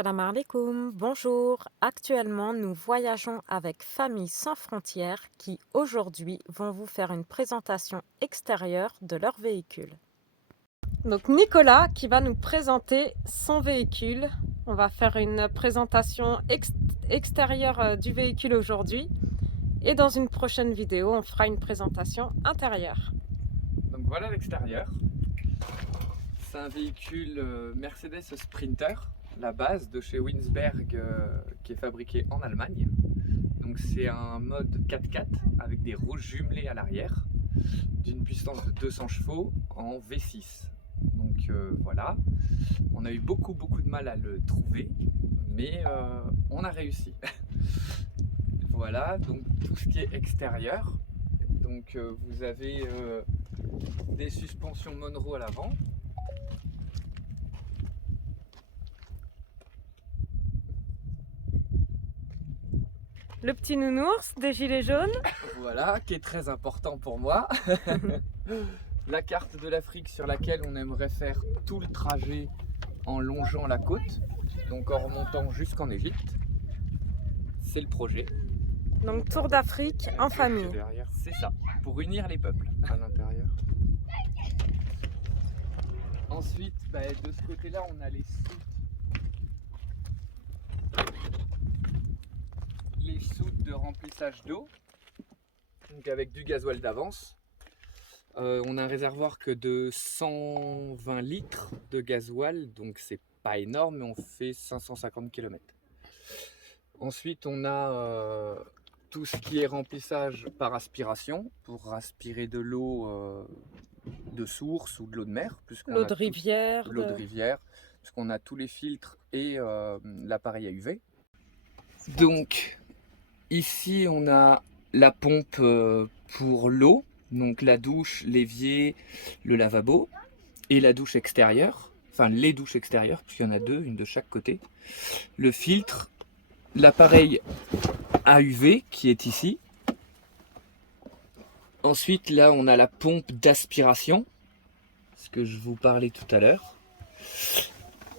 Salam alaikum, bonjour. Actuellement, nous voyageons avec Famille Sans Frontières qui, aujourd'hui, vont vous faire une présentation extérieure de leur véhicule. Donc Nicolas qui va nous présenter son véhicule. On va faire une présentation extérieure du véhicule aujourd'hui. Et dans une prochaine vidéo, on fera une présentation intérieure. Donc voilà l'extérieur. C'est un véhicule Mercedes Sprinter, la base de chez Winsberg qui est fabriqué en Allemagne. Donc c'est un mode 4x4 avec des roues jumelées à l'arrière d'une puissance de 200 chevaux en V6. Donc voilà, on a eu beaucoup de mal à le trouver, mais on a réussi. Voilà, donc tout ce qui est extérieur. Donc vous avez des suspensions Monroe à l'avant. Le petit nounours des gilets jaunes. Voilà, qui est très important pour moi. La carte de l'Afrique sur laquelle on aimerait faire tout le trajet en longeant la côte, donc en remontant jusqu'en Égypte. C'est le projet. Donc tour d'Afrique en famille. Derrière, c'est ça, pour unir les peuples à l'intérieur. Ensuite, de ce côté-là, on a les soutes de remplissage d'eau, donc avec du gasoil d'avance. On a un réservoir que de 120 litres de gasoil, donc c'est pas énorme, mais on fait 550 km. Ensuite, on a tout ce qui est remplissage par aspiration, pour aspirer de l'eau de source ou de l'eau de mer. L'eau de rivière. L'eau de rivière, puisqu'on a tous les filtres et l'appareil à UV. Donc, ici, on a la pompe pour l'eau. Donc la douche, l'évier, le lavabo et la douche extérieure, enfin les douches extérieures, puisqu'il y en a deux, une de chaque côté. Le filtre, l'appareil à UV qui est ici. Ensuite là on a la pompe d'aspiration, ce que je vous parlais tout à l'heure.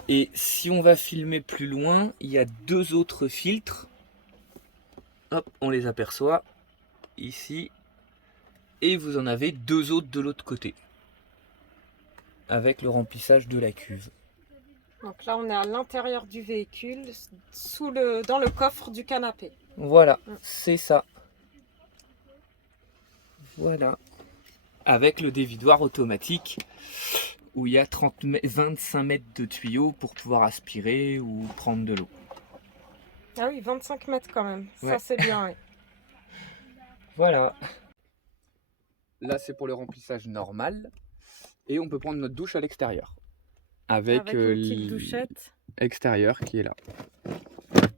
Et si on va filmer plus loin, il y a deux autres filtres. Hop, on les aperçoit ici. Et vous en avez deux autres de l'autre côté, avec le remplissage de la cuve. Donc là, on est à l'intérieur du véhicule, dans le coffre du canapé. Voilà, c'est ça. Voilà. Avec le dévidoir automatique, où il y a 25 mètres de tuyaux pour pouvoir aspirer ou prendre de l'eau. Ah oui, 25 mètres quand même. Ouais. Ça, c'est bien, oui. Voilà. Là, c'est pour le remplissage normal. Et on peut prendre notre douche à l'extérieur. Avec une petite douchette extérieur qui est là.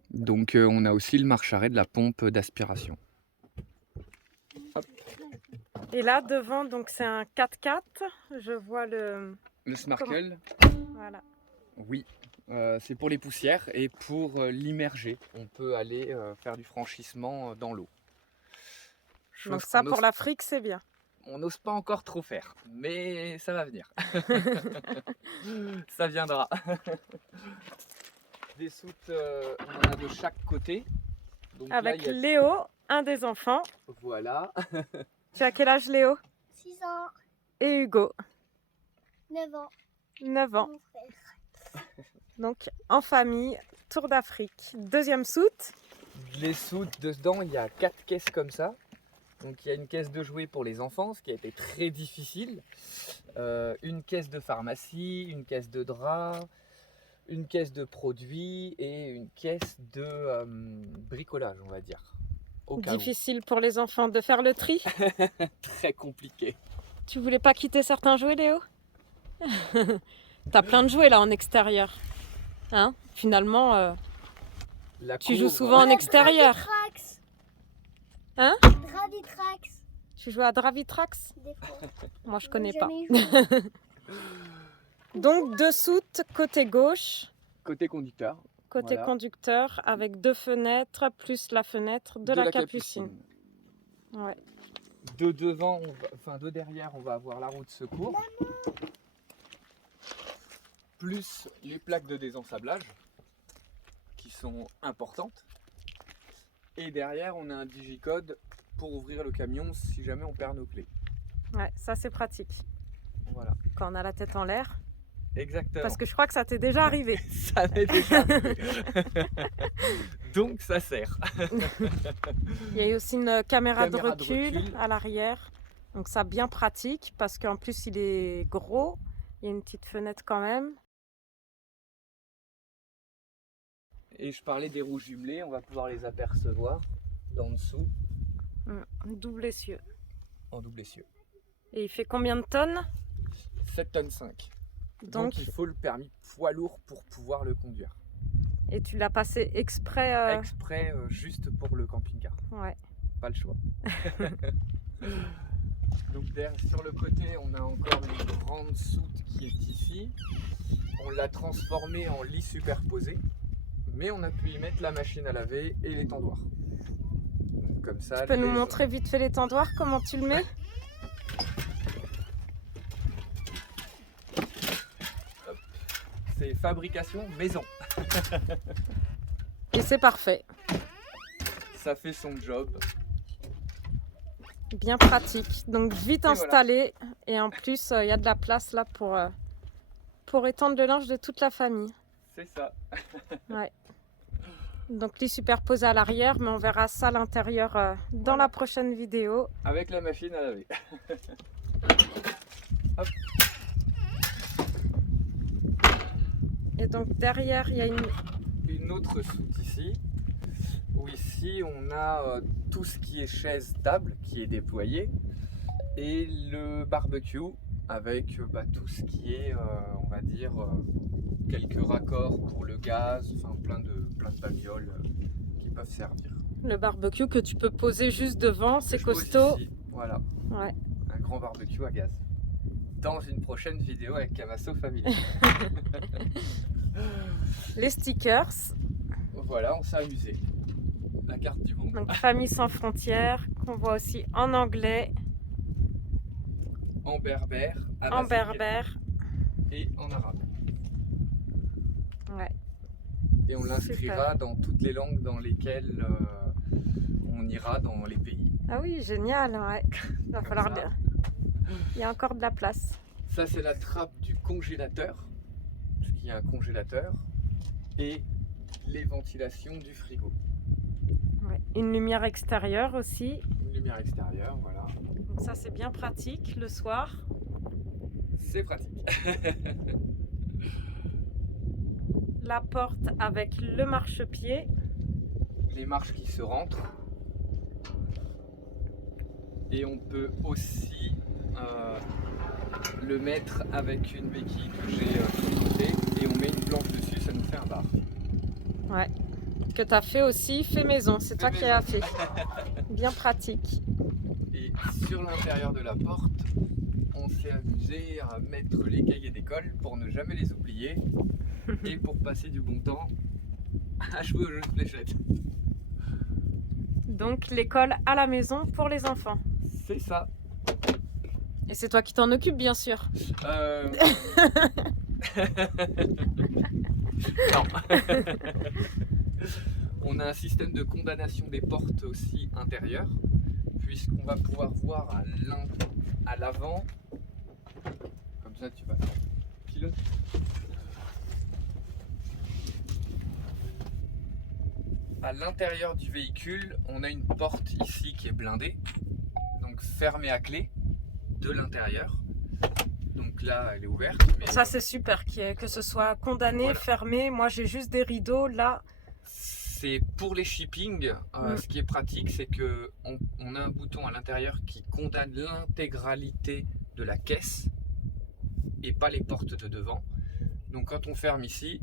Donc on a aussi le marche-arrêt de la pompe d'aspiration. Et là, devant, donc c'est un 4x4. Je vois le Snorkel. Voilà. Oui, c'est pour les poussières et pour l'immerger. On peut aller faire du franchissement dans l'eau. Donc ça, pour l'Afrique, c'est bien. On n'ose pas encore trop faire, mais ça va venir. Ça viendra. Des soutes, on en a de chaque côté. Donc avec là, Léo, un des enfants. Voilà. Tu as quel âge, Léo? 6 ans. Et Hugo? 9 ans. 9 ans. Mon frère. Donc en famille, tour d'Afrique. Deuxième soute. Les soutes, dedans, il y a 4 caisses comme ça. Donc il y a une caisse de jouets pour les enfants, ce qui a été très difficile. Une caisse de pharmacie, une caisse de draps, une caisse de produits et une caisse de bricolage, on va dire. Difficile pour les enfants de faire le tri. Très compliqué. Tu voulais pas quitter certains jouets, Léo? T'as plein de jouets là en extérieur. Hein? Finalement, tu joues souvent en extérieur. Dravitrax. Hein? Dravitrax. Tu joues à Dravitrax? Des fois. Moi, je connais J'ai pas. jamais joué. Donc, deux soutes côté gauche, Côté conducteur. côté Voilà. conducteur, avec deux fenêtres, plus la fenêtre de la capucine. Ouais. De devant, de derrière, on va avoir la roue de secours. Plus les plaques de désensablage. sont importantes. Et derrière, on a un digicode pour ouvrir le camion si jamais on perd nos clés. Ouais, ça c'est pratique. Voilà, Quand on a la tête en l'air. exactement. Parce que je crois que ça t'est déjà arrivé. Ça m'est déjà arrivé. Donc ça sert. Il y a aussi une caméra de Caméra de recul recul. à l'arrière. Donc ça bien pratique parce qu'en plus il est gros. Il y a une petite fenêtre quand même. Et je parlais des roues jumelées, on va pouvoir les apercevoir d'en dessous Double essieu. en double essieu. Et il fait combien de tonnes? 7 tonnes 5. Donc, Donc il faut le permis poids lourd pour pouvoir le conduire. et tu l'as passé exprès Exprès juste pour le camping-car. Ouais. Pas le choix. Donc derrière, sur le côté, on a encore une grande soute qui est ici. On l'a transformée en lit superposé, mais on a pu y mettre la machine à laver et l'étendoir. Donc comme ça, Tu peux nous montrer vite fait l'étendoir, comment tu le mets? c'est fabrication maison. Et c'est parfait. Ça fait son job. Bien pratique. Donc vite Et installé. Et en plus, il y a de la place là pour étendre le linge de toute la famille. C'est ça. Ouais. Donc lit superposé à l'arrière, mais on verra ça à l'intérieur dans Voilà. la prochaine vidéo. Avec la machine à laver. Hop. Et donc derrière, il y a Une autre soute ici, où ici on a tout ce qui est chaise table qui est déployé et le barbecue avec tout ce qui est on va dire quelques raccords pour le gaz, enfin plein de babioles qui peuvent servir. le barbecue que tu peux poser juste devant, c'est Je pose costaud. ici, voilà, Ouais. un grand barbecue à gaz. Dans une prochaine vidéo avec Camasso Family. Les stickers, Voilà, on s'est amusé. La carte du monde. donc Famille sans frontières, qu'on voit aussi en anglais, En berbère, en amazique berbère. et en arabe. Ouais. Et on l'inscrira dans toutes les langues dans lesquelles on ira dans les pays. Ah oui, génial, ouais. Il va falloir ça. bien. Il y a encore de la place. Ça, c'est la trappe du congélateur, parce qu'il y a un congélateur, et les ventilations du frigo. Ouais. Une lumière extérieure aussi. Une lumière extérieure, voilà. Donc ça, c'est bien pratique le soir. C'est pratique. La porte avec le marchepied. Les marches qui se rentrent. Et on peut aussi le mettre avec une béquille que j'ai sur le côté, et on met une planche dessus, ça nous fait un bar. Ouais. Que tu as fait aussi, fait maison. C'est toi qui l'as fait. Bien pratique. Et sur l'intérieur de la porte, on s'est amusé à mettre les cahiers d'école pour ne jamais les oublier et pour passer du bon temps à jouer au jeu de fléchettes. Donc l'école à la maison pour les enfants. C'est ça. Et c'est toi qui t'en occupes, bien sûr. Non. On a un système de condamnation des portes aussi intérieures, puisqu'on va pouvoir voir à l'avant. Comme ça, tu vas piloter. À l'intérieur du véhicule, on a une porte ici qui est blindée, donc fermée à clé de l'intérieur. Donc là, elle est ouverte. Mais Ça, c'est super que ce soit condamné, Voilà. fermé. Moi, j'ai juste des rideaux là. c'est pour les shipping. Ce qui est pratique, c'est que on a un bouton à l'intérieur qui condamne l'intégralité de la caisse et pas les portes de devant. Donc quand on ferme ici,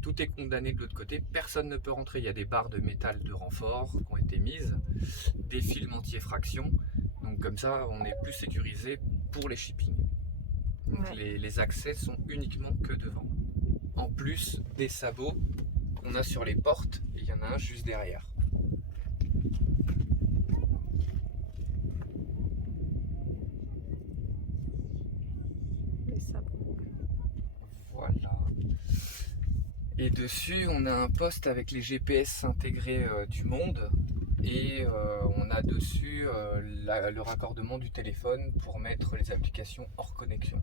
tout est condamné de l'autre côté, personne ne peut rentrer. Il y a des barres de métal de renfort qui ont été mises, des fils anti-effraction. Donc comme ça, on est plus sécurisé pour les shipping. Donc Ouais. les accès sont uniquement que devant. En plus des sabots qu'on a sur les portes, et il y en a un juste derrière. Les sabots. Voilà. Et dessus, on a un poste avec les GPS intégrés du monde. Et on a dessus le raccordement du téléphone pour mettre les applications hors connexion.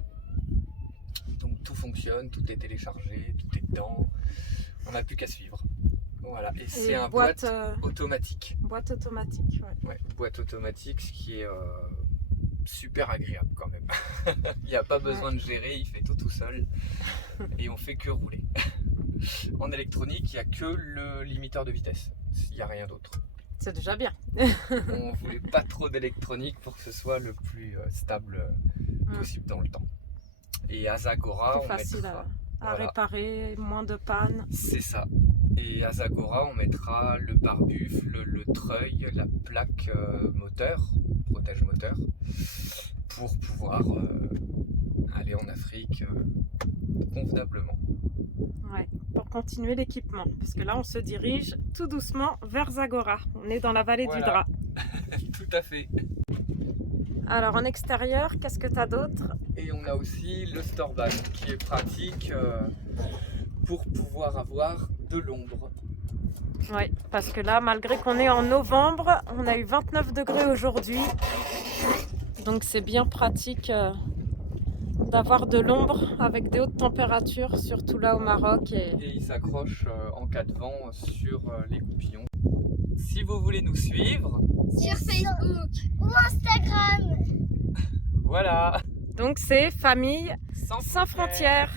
Donc tout fonctionne, tout est téléchargé, tout est dedans. On n'a plus qu'à suivre. Voilà, et c'est un boîte automatique. Boîte automatique, ouais. Ouais, boîte automatique, ce qui est super agréable quand même. Il n'y a pas besoin de gérer, il fait tout seul. Et on fait que rouler. En électronique, il n'y a que le limiteur de vitesse. Il n'y a rien d'autre. C'est déjà bien. On voulait pas trop d'électronique pour que ce soit le plus stable possible dans le temps. Et Azagora, Plus on facile mettra... à réparer, moins de panne. C'est ça. Et Azagora, on mettra le pare-buffle, le treuil, la plaque moteur, protège moteur, pour pouvoir aller en Afrique convenablement. Ouais, pour continuer l'équipement. Parce que là, on se dirige tout doucement vers Zagora. On est dans la vallée du Drap. Tout à fait. Alors, en extérieur, qu'est-ce que tu as d'autre? Et on a aussi le Storban, qui est pratique pour pouvoir avoir de l'ombre. Oui, parce que là, malgré qu'on est en novembre, on a eu 29 degrés aujourd'hui. Donc, c'est bien pratique d'avoir de l'ombre avec des hautes températures, surtout là au Maroc. Et il s'accroche en cas de vent sur les goupillons. Si vous voulez nous suivre Sur Facebook ou Instagram. Voilà. Donc, c'est Famille Sans sans frontières.